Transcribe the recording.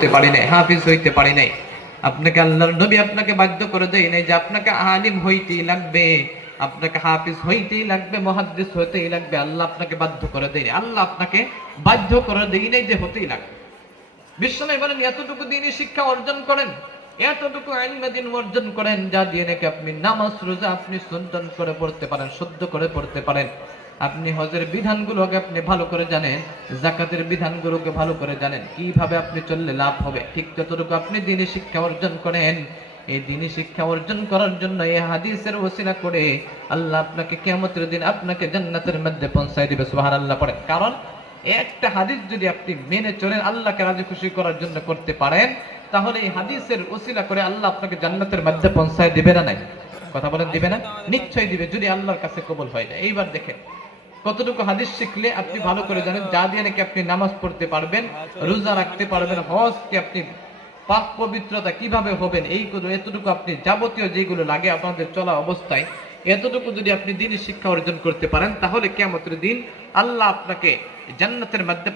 হতে পারি নাই, হাফিজ হইতে পারি নাই। আপনাকে আল্লাহর নবী আপনাকে বাধ্য করে দেয় নাই যে আপনাকে আলিম হইতেই লাগবে, আপনাকে হাফিজ হইতেই লাগবে, মুহাদ্দিস হইতেই লাগবে। আল্লাহ আপনাকে বাধ্য করে দেয় নাই, আল্লাহ আপনাকে বাধ্য করে দেয় নাই যে হতেই লাগবে। বিশ্বনবী বলেন এতটুকু দ্বীনি শিক্ষা অর্জন করেন, এতটুকু ইলমে দ্বীন অর্জন করেন যা দিয়ে নাকি আপনি নামাজ রোজা আপনি সুন্দর করে পড়তে পারেন, শুদ্ধ করে পড়তে পারেন। আপনি হজের বিধানগুলোকে আপনি ভালো করে জানেন, যাকাতের বিধানগুলোকে ভালো করে জানেন, কিভাবে আপনি চললে লাভ হবে। ঠিক যতটুকু আপনি দ্বীনি শিক্ষা অর্জন করেন, এই দ্বীনি শিক্ষা অর্জন করার জন্য এই হাদিসের ওসিলা করে আল্লাহ আপনাকে কিয়ামতের দিন আপনাকে জান্নাতের মধ্যে পৌঁছায় দিবে। সুবহানাল্লাহ পড়েন। কারণ একটা হাদিস যদি আপনি মেনে চলেন, আল্লাহকে রাজি খুশি করার জন্য করতে পারেন, তাহলে এই হাদিসের ওসিলা করে আল্লাহ আপনাকে জান্নাতের মধ্যে পৌঁছায় দিবে না? নাই কথা বলেন, দিবে না? নিশ্চয়ই দিবে, যদি আল্লাহর কাছে কবুল হয় না। এইবার দেখেন কতটুকু হাদিস শিখলে আপনি ভালো করে জানেন, যা দিয়ে নাকি আপনি নামাজ পড়তে পারবেন, রোজা রাখতে পারবেন, হজকে আপনি পাক পবিত্রতা কিভাবে হবেন, এইগুলো এতটুকু আপনি যাবতীয় যেগুলো লাগে আপনাদের চলা অবস্থায়, এতটুকু যদি আপনি দ্বীনি শিক্ষা অর্জন করতে পারেন, তাহলে কিয়ামতের দিন আল্লাহ আপনাকে জান্নাতের মধ্যে